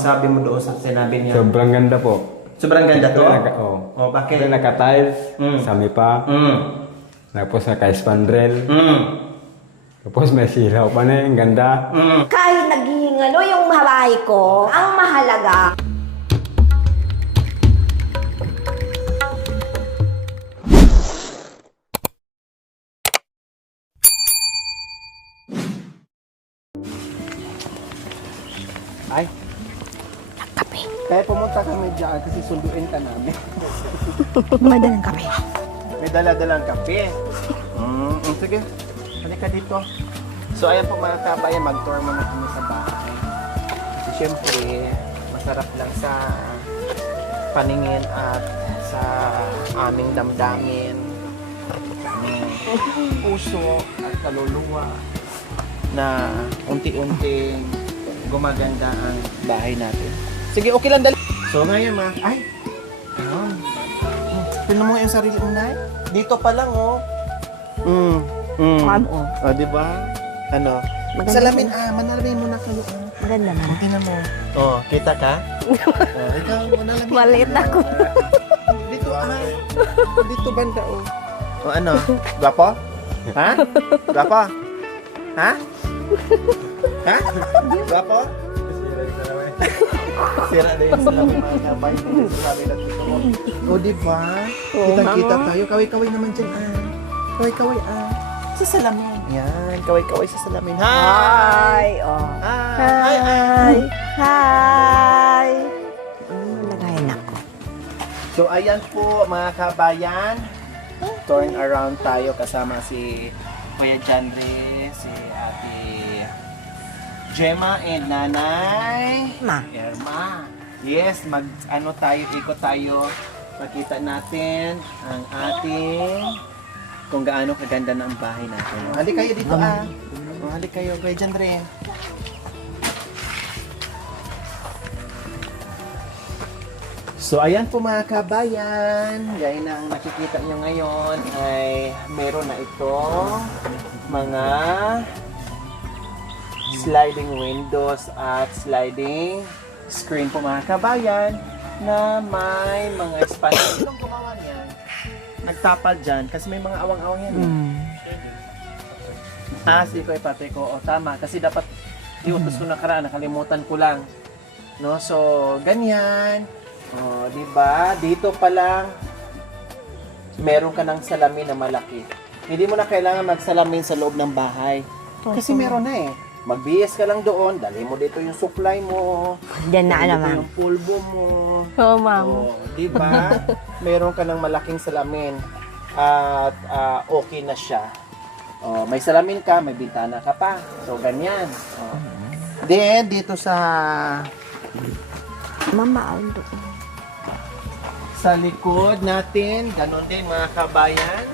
masabi mo doon sa sinabi niya? Sobrang ganda po. Sobrang ganda to? Oo. Bakit? Pero naka-tiles, sami pa. Tapos naka-spandrel. Tapos may silaw pa na, ang ganda. Kahit naghihingalo yung bahay ko, ang mahalaga. Ay. Kape. Kaya pumunta kami dyan kasi sunduin ka namin. Madalang kape. May dala-dalang kape. Sige, halika dito. So ayan po mga kabayan, mag-tour muna kami sa bahay. Kasi syempre, masarap lang sa paningin at sa aming damdamin, aming puso at kaluluwa na unti-unting gumaganda ang bahay natin. Sige, okay lang dali. So ngayon mga, ay, ayun. Tignan mo nga yung sarili mo, Nay. Dito pa lang, oh. Oh, di ba? Ano? Maganda Salamin, manalamin muna kayo. Maganda na. Tingnan mo. Oh, kita ka? Ikaw, manalamin. Maliit ako. Dito, dito banda, oh. Oh, ano? Gwapo? Ha? Gwapo? Ha? Ha? Gwapo? Sira na yung salamin mga kabay. Salamin na dito mo. O, diba? Kita-kita tayo. Kaway-kaway naman dyan, Kaway-kaway, Sa salamin. Yan, kaway-kaway sa salamin. Hi! Hi! Oh. Hi! Hi! Hi! Lagayin ako. So, ayan po mga kabayan. Turn around tayo kasama si Kuya Janre, si Ate Gemma and Nanay Ma. Irma. Yes, mag-ano tayo, ikot tayo. Makita natin ang ating kung gaano kaganda na ang bahay natin. Halik kayo dito halik kayo, Kuya Janre. So ayan po mga kabayan, gaya na ang nakikita nyo ngayon ay meron na ito mga sliding windows at sliding screen po mga kabayan na may mga expansion. Sinong gumawa niyan? Nagtapal dyan kasi may mga awang-awang yan. Si Kuya Pate ko, tama, kasi dapat iutos ko nakaraan, nakalimutan ko lang. No, so ganyan. Di ba? Dito pa lang meron ka ng salamin na malaki. Hindi mo na kailangan magsalamin sa loob ng bahay. Kasi meron na Mag-BS ka lang doon, dali mo dito yung supply mo. Diyan na dali naman. yung pulbo mo. Oo, ma'am. Di ba? Meron ka ng malaking salamin at okay na siya. May salamin ka, may bintana ka pa. So ganyan. Then dito sa Mama, sa likod natin, ganun din mga kabayan.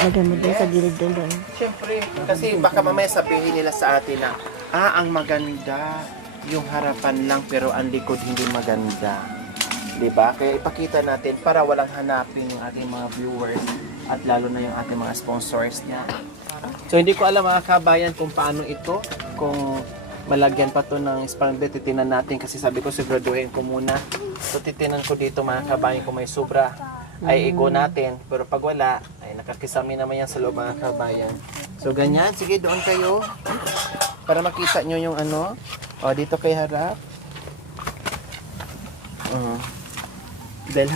lagyan mo din sa gilid doon. Siyempre, kasi baka mamaya sabihin nila sa atin na, ang maganda, yung harapan lang pero ang likod hindi maganda. Diba? Kaya ipakita natin para walang hanapin yung ating mga viewers at lalo na yung ating mga sponsors niya. So hindi ko alam mga kabayan kung paano ito, kung malagyan pa to ng spandrel, titinan natin kasi sabi ko siguraduhin ko muna. So titinan ko dito mga kabayan kung may sobra ay igo natin, pero pag wala ay nakakisami naman yan sa loob mga kabayan. So ganyan, sige doon kayo para makita nyo yung ano. Dito kay harap. Dahil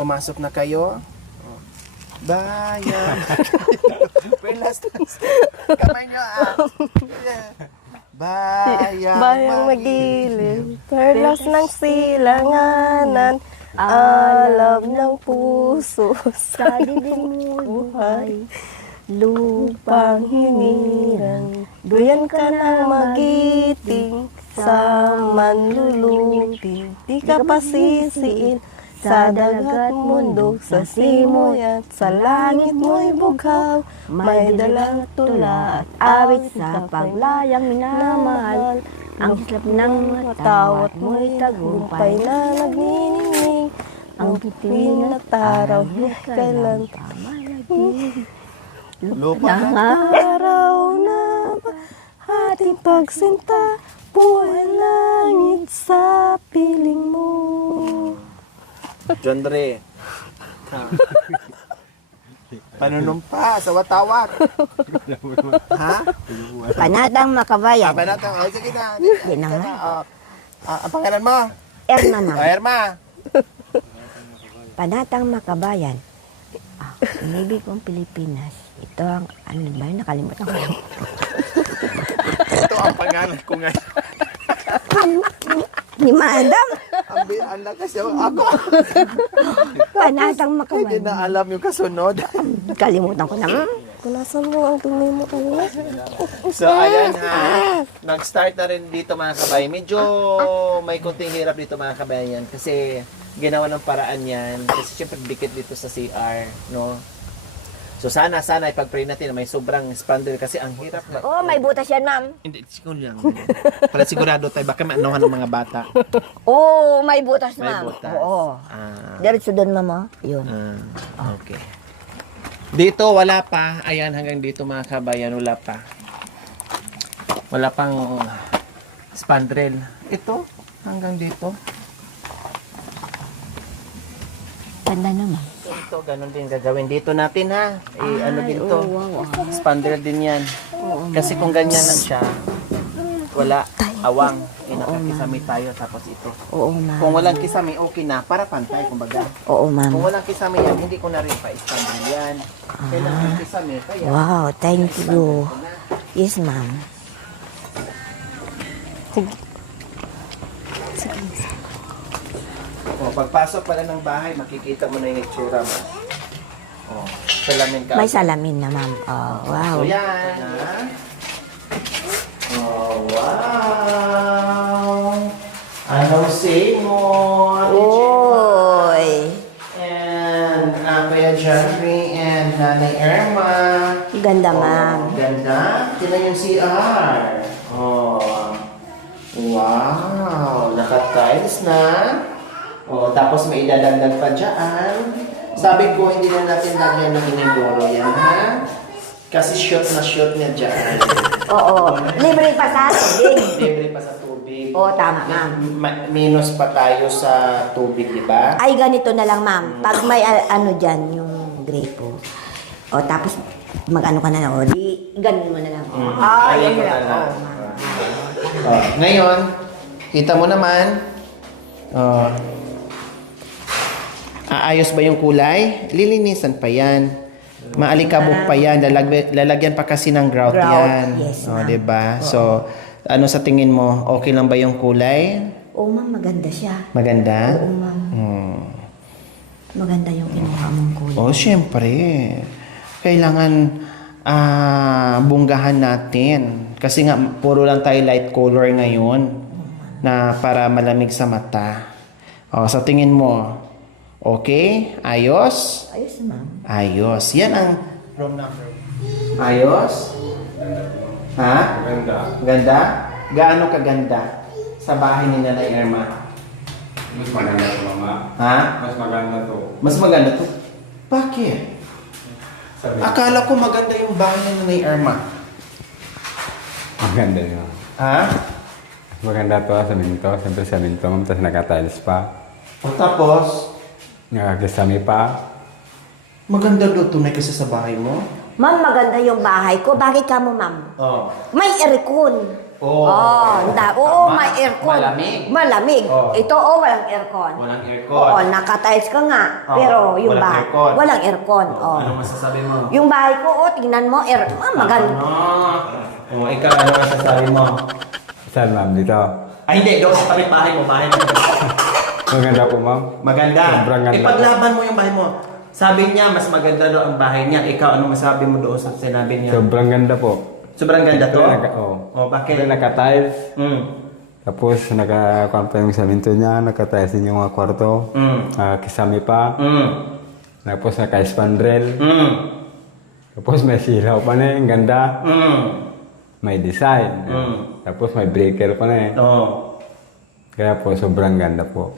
pumasok na kayo. Bayan. Buenas tardes. Kamay nyo Bayang magilid, perlas ng silanganan, alam ng puso sa dilim buhay. Lupang hinirang, duyan ka ng magiting, sa manlulupi, di ka pasisiin. Sa dagat mundo, sa simoy at sa langit mo'y bughaw, may dalang tula at awit sa paglayang minamahal. Ang islap ng matawat mo'y tagumpay na nagniningning, ang bituin na taraw mo'y kailan tamalagin. Lupa Ang araw na ating pagsinta, buhay langit sa piling mo. John Dre. Panunumpa sa watawat. Ha? Panatang Makabayan. Sabi natin, oh, sige na. Yun na nga. Ang pangalan mo? Erna, ma'am. Erma. Panatang Makabayan. Inibig kong Pilipinas. Ito ang, ano ba yun? Nakalimutan ko lang. Ito ang pangalan ko ngayon. Ni Madam. Ang lakas yun. Ako. Panatang Hindi Makabayan. na alam yung kasunod. Kalimutan ko na. Punasan mo ang tingin mo kanina. So, ayan ha. Nag-start na rin dito mga kabayan. Medyo may kunting hirap dito mga kabayan. Kasi ginawa ng paraan yan. Kasi syempre dikit dito sa CR. No? So, sana ipag-pray natin na may sobrang spandrel. Kasi ang hirap na. Oh, may butas yan, ma'am. Hindi, siguro lang. Para sigurado tayo. Baka maanuhan ng mga bata. Oh, may butas, May ma'am. butas. Oo. Ah. Diretso doon, ma'am. Oh. Yun. Okay. Dito wala pa. Ayan, hanggang dito mga kabayan, wala pa. Wala pang spandrel. Ito, hanggang dito. Tanda naman. Ito, ganun din gagawin dito natin ha. Ano din to. Spandrel din yan. Kasi kung ganyan lang siya, wala. Awang. Nakakisami tayo tapos ito. Oo, ma'am. Kung walang kisami, okay na. Para pantay, kumbaga. Oo, ma'am. Kung walang kisami yan, hindi ko na rin pa-spandrel yan. Kailangan yung kisami, kaya. Wow, thank you. Yes, ma'am. O, pagpasok pala ng bahay, makikita mo na yung itsura mo. O, salamin ka. May salamin na, ma'am. Oh, wow. So, yan. Ha? Oh, wow. Ano say mo? Oy. And Kuya Jeffrey and Nanay Irma. Ganda, ma'am. Ganda. Tingnan yung CR. Oh. Wow. Naka-tiles na. Oh, tapos may idadagdag pa dyan. Sabi ko, hindi na natin lagyan ng inidoro yan, ha? Kasi shoot na shoot niya dyan. Oo. Libre pa sa tubig. Libre pa sa tubig. Oo, tama, ma'am. Minus pa tayo sa tubig, di ba? Ay, ganito na lang, ma'am. Pag may ano dyan, yung grapo. O, tapos mag-ano ka na lang. O, di, ganun mo na lang. Ayan yan mo na na lang. lang. Oo, ma'am. Oh, ngayon, kita mo naman, aayos ba yung kulay? Lilinisan pa yan. Maalikabok pa yan. Lalagyan pa kasi ng grout yan. Yes, Oh, ma'am. diba? So, ano sa tingin mo? Okay lang ba yung kulay? Oo, ma'am. Maganda siya. Maganda? Oo, ma'am. Hmm. Maganda yung kinuha mong kulay. Oh, syempre. Kailangan bunggahan natin. Kasi nga, puro lang tayo light color ngayon na para malamig sa mata. Oh, sa tingin mo, okay? Ayos? Ayos, ma'am. Ayos. Yan ang room number. Ayos? Ha? Ganda. Ganda? Gaano kaganda sa bahay ni Nanay Irma? Mas maganda to, mama. Ha? Mas maganda to. Mas maganda to? Bakit? Sabi. Akala ko maganda yung bahay ni Nanay Irma. Maganda yun. Ha? Mas maganda to, saminto. Siyempre saminto, ma'am. Tapos naka-tiles pa. O tapos, Nakakisami pa. maganda doon tunay kasi sa bahay mo? Ma'am, maganda yung bahay ko. Bakit ka mo, ma'am? Oo. May aircon. Oo. Oo, Tama. may aircon. Malamig. Malamig. Oo. Ito, walang aircon. Walang aircon. Oo, naka-tiles ka nga. Oo, Pero yung walang bahay, aircon. walang aircon. Oo. Ano masasabi mo? Yung bahay ko, tingnan mo, maganda. Oh, ikaw, ano masasabi mo? Saan, ma'am? Dito. Ay, hindi. Doon sa tabi bahay mo. Bahay mo. Maganda po, ma'am. Maganda. Sobrang ganda. Ipaglaban mo yung bahay mo. Sabi niya, mas maganda daw ang bahay niya. Ikaw, ano masabi mo doon sa sinabi niya? Sobrang ganda po. Sobrang ganda to? Oh, bakit? Siyempre naka-tiles. Mm. Tapos naka-kuwan pa yung saminto niya. Naka-tiles din yung mga kwarto. Kisami pa. Tapos naka-spandrel. Tapos may silaw pa na eh. Ang ganda. May design. Tapos may breaker pa na eh. Oo. Kaya po, sobrang ganda po.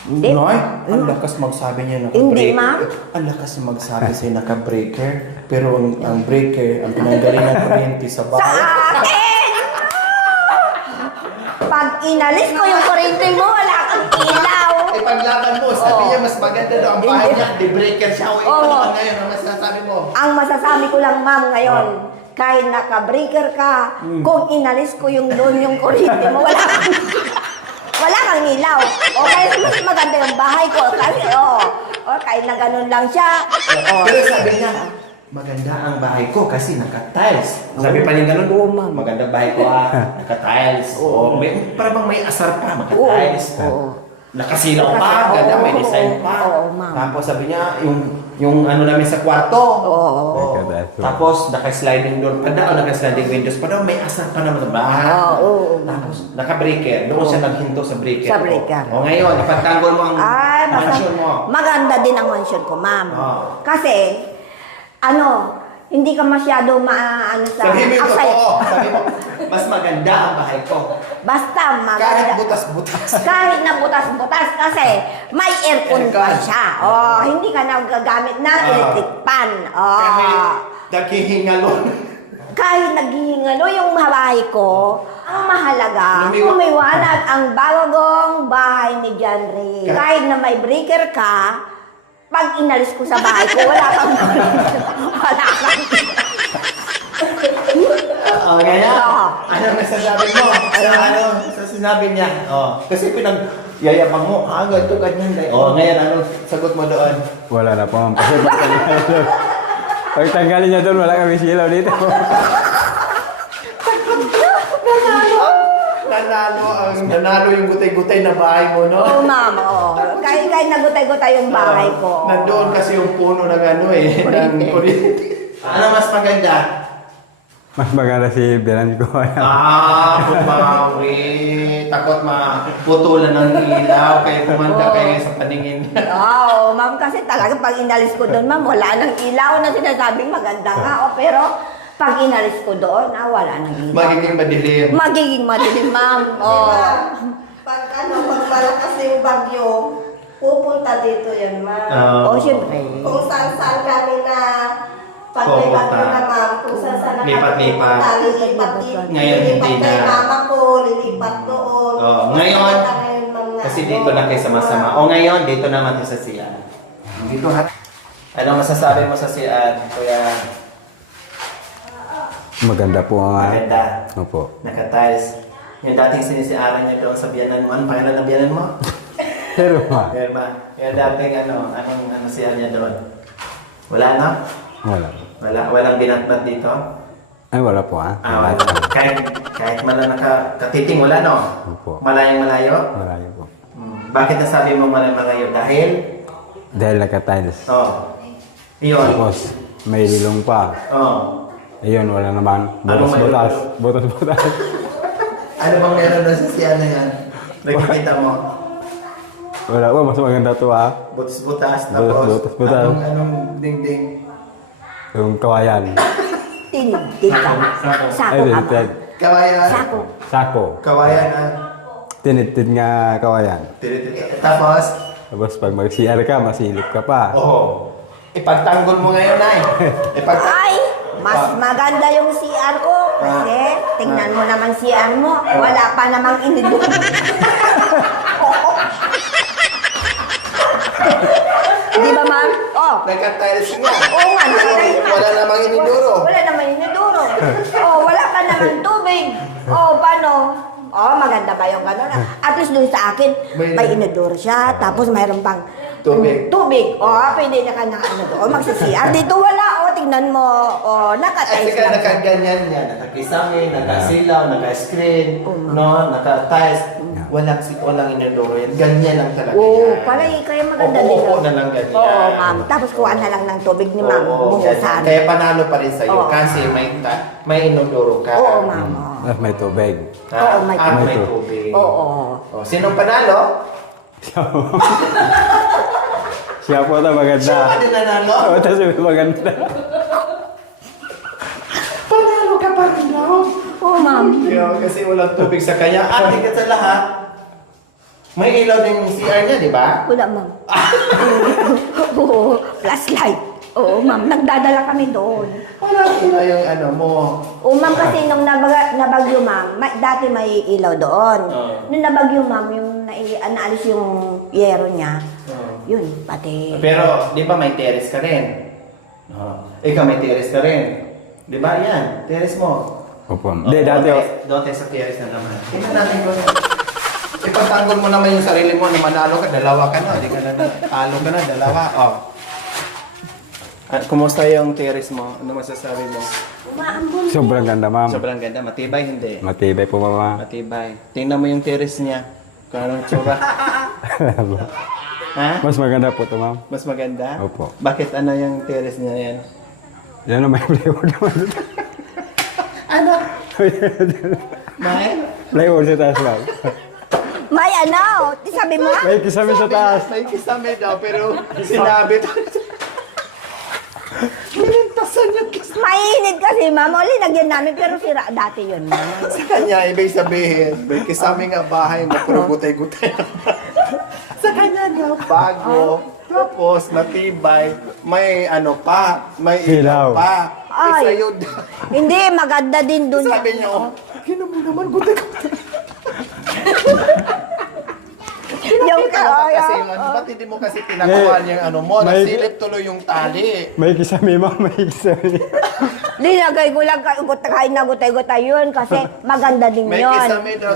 Hindi. Noy, ang lakas magsabi niya naka-breaker. Hindi, ma'am. Ang lakas niya magsabi siya naka-breaker. Pero ang breaker, ang pinanggaling ng kuryente sa bahay. Akin! Pag inalis ko yung kuryente mo, wala kang ilaw. Eh, paglaban mo, sabi niya mas maganda daw ang bahay niya. Di breaker siya. O, ikaw Oo. naman ngayon, ang masasabi mo. Ang masasabi ko lang, ma'am, ngayon, kahit naka-breaker ka, kung inalis ko yung doon yung kuryente mo, wala kang ilaw. O kaya mas maganda yung bahay ko. Kasi, o kahit na ganun lang siya. Pero sabi niya, maganda ang bahay ko kasi naka-tiles. Sabi pa niya ganun, Oo, ma'am. maganda bahay ko naka-tiles. Oo. Para bang may asar pa, maka-tiles. Oo. Nakasilaw pa, ganda, may design pa. Oo, ma'am. Tapos sabi niya, yung ano namin sa kwarto. Oo. Tapos naka-sliding door pa daw, naka-sliding windows pa daw, may asar pa naman sa bahay. Oo. Tapos naka-breaker. Doon siya naghinto sa breaker. Sa breaker. O ngayon, ipagtanggol mo ang Ay, mansion mo. maganda din ang mansion ko, ma'am. Oo. Kasi, hindi ka masyado maano sa... Sabi mo yung outside. totoo. Sabi mo, mas maganda ang bahay ko. Basta Kahit maganda. butas-butas. Kahit na butas-butas kasi may aircon pa Aircon. siya. Hindi ka nagagamit ng electric fan. Kahit naghihingalon. Kahit naghihingalo yung bahay ko, ang mahalaga, Lumiwa- lumiwanag ang bagong bahay ni John Ray. Kahit na may breaker ka, pag inalis ko sa bahay ko, wala kang Ganyan. Oo. Ano masasabi mo? Sa sinabi niya? Kasi yayabang mo, ganito, ganyan. Ngayon, ano sagot mo doon? Wala na po, ma'am. Pag tanggalin niya doon, wala kami silaw dito. Nanalo yung gutay-gutay na bahay mo, no? Oo, ma'am. Kahit nagutay-gutay yung bahay ko. Nandoon kasi yung puno ng ano ng kuryente. Ano mas maganda? Mas maganda si Belan ko. Kumawi. Takot maputulan ng ilaw kaya kumanda kayo sa paningin niya. Oo, ma'am, kasi talaga pag inalis ko doon, ma'am, wala nang ilaw na sinasabing maganda nga. Pero pag inalis ko doon, wala nang ilaw. Magiging madilim. Magiging madilim, ma'am. Pag malakas yung bagyo, pupunta dito yan, ma'am. Siyempre. Kung saan-saan kami na pag may Pupunta. bagyo na, ma'am, kung saan-saan na Lipat-lipat. lilipat dito. Ngayon, Lilipat hindi kay na. mama ko, lilipat doon. Ngayon, Pupunta ngayon, ma'am, na kasi dito na kayo sama-sama. Ngayon, dito naman sa CR. Dito ha? Ano masasabi mo sa CR, Kuya? Maganda po ang... Maganda. Opo. Naka-tiles. Yung dating sinisiaran niya doon sa biyanan mo. Ano pangalan ng biyanan mo? Pero ma. Germa. Yung dating anong CR niya doon? Wala na? Wala. Walang binatbat dito? Ay, wala po Wala. Kahit man lang nakatiting, wala no? Opo. Malayong malayo? Malayo po. Bakit nasabi mo malayong malayo? Dahil? Dahil naka-tiles. Iyon. Tapos, may ilong pa. Ayun, wala naman. Anong may Butas-butas. ilong? Butas-butas. Ano bang meron doon sa CR na yan? Nakikita mo? Wala po, mas maganda to Butas-butas. Tapos, Butas-butas. anong ding-ding? Yung kawayan. Tinigdig ka. Sako Ay, ka ba? tinitid. Kawayan. Sako. Sako. Kawayan Tinitid nga kawayan. Tapos, Tapos pag mag-CR ka, masilip ka pa. ipagtanggol mo ngayon, Nay. Ay, mas maganda yung CR ko. Kasi, tingnan mo naman CR mo. Wala pa namang inidun. Di ba, ma'am? Nagka-tiles nga. Oo nga, naka-tiles nga. Wala namang iniduro. Wala naman iniduro. Wala ka naman tubig. Paano? Maganda ba yung gano'n? At least doon sa akin, may iniduro siya. Tapos mayroon pang Tubig. Pwede na ka na magsisiyar. Dito wala. Tingnan mo. Ay, Naka-tiles sika lang. nakaganyan yan. Nakakisame, nakasilaw, naka-screen, no? Naka-tiles. Walang inidoro yan. Ganyan lang talaga yan. Kaya maganda din. Upo na lang ganyan. Oo, ma'am. Tapos kuha na lang ng tubig ni ma'am. Buhusan. Kaya panalo pa rin sa'yo Oo. kasi may inodoro ka. Oo, ma'am. Tapos may tubig. Oo, may may tubig. tubig. Oo. Sinong panalo? Siya po na maganda. Siya pa din nanalo. Oo, tapos may maganda. Panalo ka pa rin ako. Oo, ma'am. Kasi walang tubig sa kanya. At higit sa lahat, may ilaw din yung CR niya, di ba? Wala, ma'am. Oo, flashlight. Oo, ma'am. Nagdadala kami doon. Wala na yung ano mo. Oo, ma'am, kasi nung nabagyo, ma'am, dati may ilaw doon. Nung nabagyo, ma'am, yung naalis yung yero niya, yun, pati. Pero, di ba may terrace ka rin? Ikaw may terrace ka rin. Di ba? Yan, terrace mo. Opo. Hindi, dati oh. Doon tayo sa terrace na naman. Tingnan natin ko. Ipagtanggol mo naman yung sarili mo na manalo ka, dalawa ka na. Di ka na, talo ka na, dalawa. Kumusta yung terrace mo? Ano masasabi mo? Umaambon. Sobrang ganda, ma'am. Sobrang ganda. Matibay, hindi? Matibay po, mama. Matibay. Tingnan mo yung terrace niya. Kung anong tsura. Ha? Mas maganda po to, ma'am. Mas maganda? Opo. Bakit ano yung terrace niya yan? Yan ang may flavor naman. Ano? May? Flavor sa taas, ma'am. May ano, sabi mo? May kisame sa taas. May kisame daw, pero sinabi to. Pinintasan yung kisame. Mainit kasi, ma'am. O, linagyan namin, pero sira dati yun, ma'am. Sa kanya, ibig sabihin, may kisame nga bahay mo, pero gutay-gutay. Sa kanya nga, bago. Tapos, matibay. May ano pa, may ilaw Ilaw. pa. Ay. Sa'yo daw. Hindi, maganda din doon. Sabi niya, kino mo naman, gutay-gutay. Yung Kasi yung ano, ba't hindi mo kasi pinakuha yung ano mo, May- nasilip tuloy yung tali. May kisame, ma'am. May kisame. Linagay ko lang kahit na gutay-gutay yun kasi maganda din May yun. kisame daw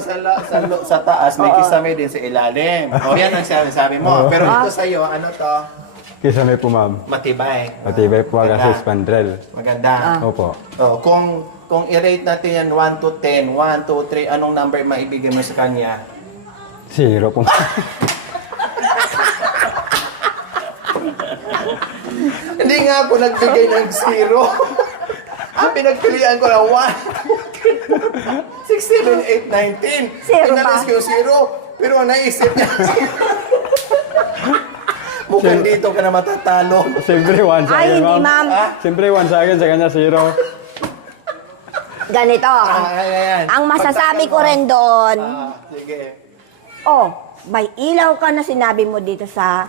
sa taas, may kisame din sa ilalim. O yan ang sabi mo. Pero ito sa'yo, ano to? Kisame po, ma'am. Matibay. Matibay po Maganda. kasi spandrel. Maganda. Opo. Oh, kung i-rate natin yan 1 to 10, 1, 2, 3, anong number maibigay mo sa kanya? 0 po. Hindi nga ako nagbigay ng 0. Ang pinagpilian ko lang 1, 6, 7, 8, 19. Zero Pinalis ba? ko yung 0. Pero ang naisip niya, mukhang dito ka na matatalo. Siyempre, 1 sa Ay, akin, hindi, ma'am. ma'am. Siyempre, 1 sa akin, sa kanya 0. Ganito. Ayan. Ang masasabi ko rin doon, Sige. oh, may ilaw ka na sinabi mo dito sa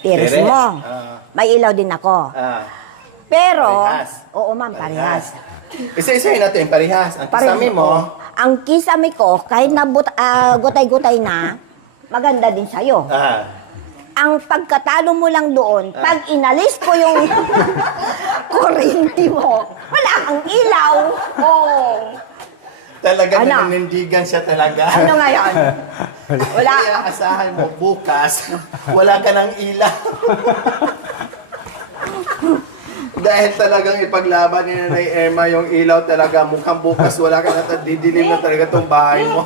terrace Tere. mo. May ilaw din ako. Pero, Parehas. oo ma'am, parehas. Isa-isahin natin, parehas. Ang kisame mo, Ang kisame ko, kahit na gutay-gutay na, maganda din sa'yo. Ang pagkatalo mo lang doon, pag inalis ko yung kuryente mo, wala kang ilaw. Oh. talaga Ano? nanindigan siya talaga. Ano ngayon? Wala. Kaya asahan mo, bukas, wala ka ng ilaw. Dahil talagang ipaglaban ni Nanay Emma yung ilaw talaga, mukhang bukas wala ka na, didilim na talaga tong bahay mo.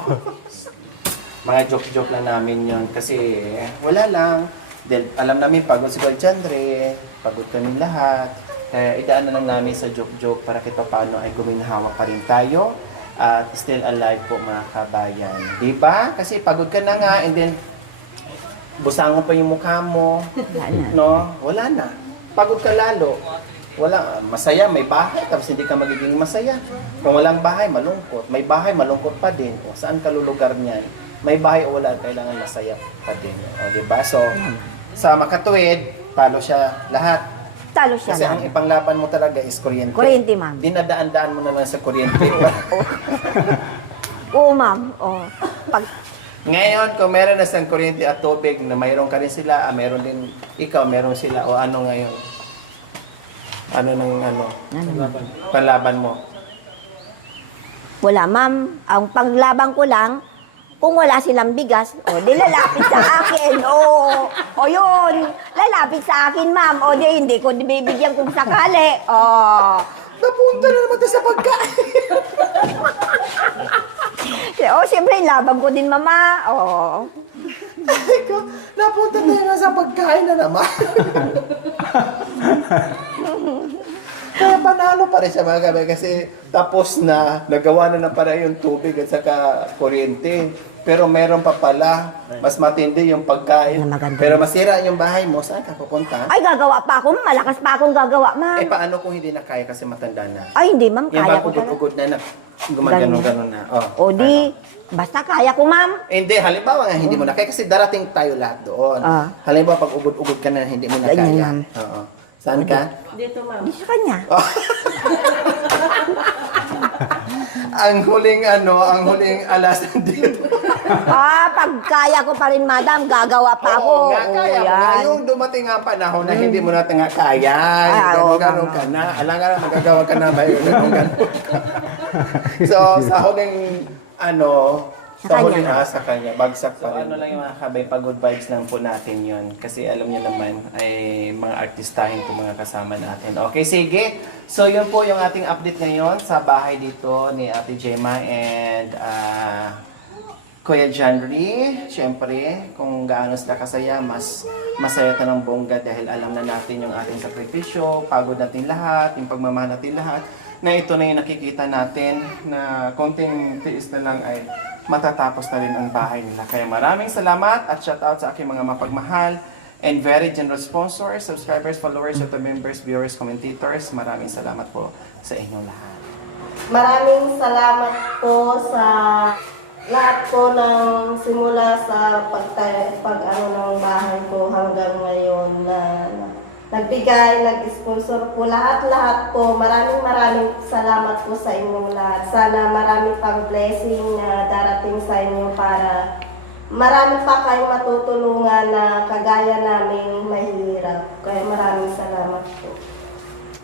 Mga joke-joke lang namin yun kasi wala lang. Dahil alam namin pagod si Goljandre, pagod kami lahat. Kaya idaan na lang namin sa joke-joke para kita paano ay guminhawa pa rin tayo at still alive po mga kabayan. Diba? Kasi pagod ka na nga and then busangon pa yung mukha mo. Wala na. No? Wala na. Pagod ka lalo. Wala, masaya, may bahay, tapos hindi ka magiging masaya. Kung walang bahay, malungkot. May bahay, malungkot pa din. O, saan ka lulugar niyan? May bahay o wala, kailangan masaya pa din. O, diba? So, sa makatuwid, talo siya lahat. Talo siya Kasi na. ang ipanglaban mo talaga is kuryente. Kuryente, ma'am. Dinadaan-daan mo naman sa kuryente. Oo, ma'am. Oh. Pag, Ngayon, kung meron na silang kuryente at tubig, na mayroon ka rin sila, meron din ikaw, meron sila, o ano ngayon? Ano nang ano? Panlaban mo? wala, ma'am. Ang paglaban ko lang, kung wala silang bigas, o, di lalapit sa akin. O yun. Lalapit sa akin, ma'am. O, di hindi ko bibigyan kung sakali. O. Napunta na naman tayo sa pagkain. O, siyempre, laban ko din, mama. O. Napunta tayo na sa pagkain na naman. Kaya panalo pa rin siya mga kabay kasi tapos na, nagawa na para yung tubig at saka kuryente. Pero meron pa pala, mas matindi yung pagkain. Na maganda. Pero masira yung bahay mo, saan ka pupunta? Ay, gagawa pa ako. Malakas pa akong gagawa, ma'am. Eh paano kung hindi na kaya kasi matanda na? Ay, hindi, ma'am. Yung Kaya mga ko talaga. ugod-ugod na gumagano-gano na. O, di. Basta kaya ko, ma'am. Hindi, halimbawa nga hindi mo na kaya kasi darating tayo lahat doon. Ah. Halimbawa pag ugod-ugod ka na hindi mo na Ganyan, kaya. ma'am. Oo. Saan ka? Dito, ma'am. Di sa kanya. Ang huling alas nandito. Pag kaya ko pa rin, madam, gagawa pa ako. Oo nga, kaya mo nga. yan. Yung dumating nga panahon na hindi mo natin nga kaya. oo, Ganun ka na. Alam ka na, magagawa ka na ba yun? Ganun ka. So, sa huling, Sa sa kanya, bagsak pa rin. So, lang yung mga kabay, pag-good vibes lang po natin yun. Kasi alam niyo naman, ay mga artistahin po mga kasama natin. Okay, sige. So, yun po yung ating update ngayon sa bahay dito ni Ate Gemma and Kuya Janry. Siyempre, kung gaano sila kasaya, mas masaya ta ng bongga dahil alam na natin yung ating sakripisyo, pagod natin lahat, yung pagmamahal natin lahat, na ito na yung nakikita natin na konting tiis na lang ay matatapos na rin ang bahay nila. Kaya maraming salamat at shoutout sa aking mga mapagmahal and very generous sponsors, subscribers, followers, YouTube members, viewers, commentators. Maraming salamat po sa inyong lahat. Maraming salamat po sa lahat po ng simula sa ng bahay ko hanggang ngayon na nagbigay, nag-sponsor po lahat po. Maraming salamat po sa inyong lahat. Sana marami pang blessing na darating sa inyo para marami pa kayong matutulungan na kagaya naming mahirap. Kaya maraming salamat po.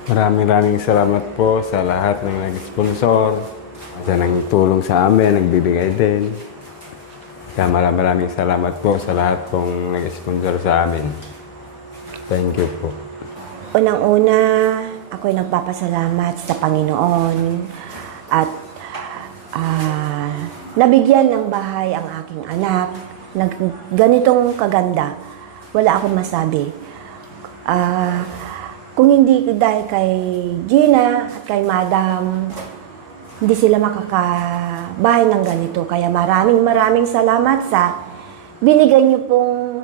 Maraming salamat po sa lahat ng nag-sponsor, sa nagtulong sa amin, nagbibigay din. Kaya maraming salamat po sa lahat pong nag-sponsor sa amin. Thank you po. Unang-una, ako'y nagpapasalamat sa Panginoon at nabigyan ng bahay ang aking anak na ganitong kaganda. Wala akong masabi. Kung hindi dahil kay Gina at kay Madam, hindi sila makakabahay ng ganito. Kaya maraming salamat sa binigay niyo pong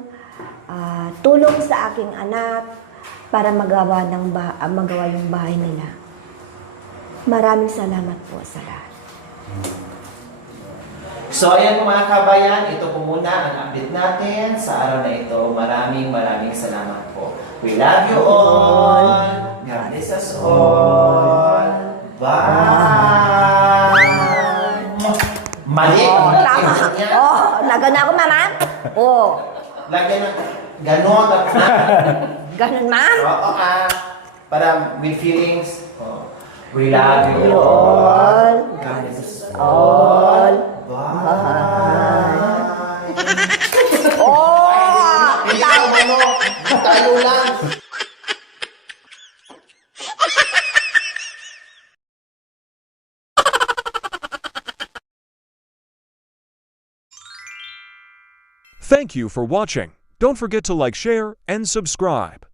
tulong sa aking anak para magawa yung bahay nila. Maraming salamat po sa lahat. So ayan po mga kabayan, ito po muna ang update natin sa araw na ito. Maraming salamat po. We love you all. God bless us all. Bye. Mali. Tama. Nagana ako, mama? Lagyan ng ganon. Ganun, ma? Oo, para with feelings. We love you all. God bless us all. Bye. Hindi ka tayo lang. Thank you for watching. Don't forget to like, share, and subscribe.